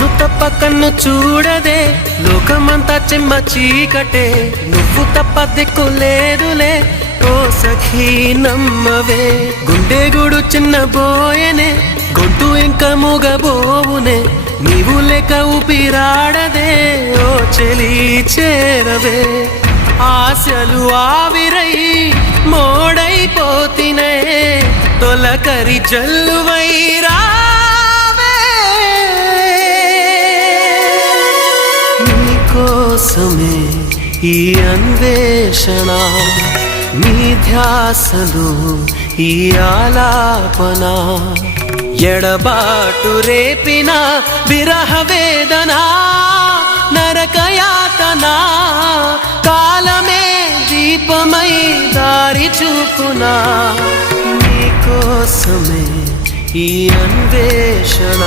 నిన్ను తప్ప కన్ను చూడదే లోకమంతా చెమ్మ చీకటే నువ్వు తప్ప దిక్కు లేదులే ఓ సఖీ నమ్మవే గుండె గుడు చిన్న బోయనే గొంతు ఇంకా మూగబోవునే నీవు లేక ఊపిరాడదే ఓ చెలి చేరవే ఆశలు ఆవిరై మోడైపోతినే తొలకరి జల్లువైరా కోసమే ఈ అన్వేషణ నీ ధ్యాసలో ఈ ఆలాపన ఎడబాటు రేపిన విరహ వేదన నరకయాతన కాలమే దీపమై దారి చూపునా నీ కోసమే ఈ అన్వేషణ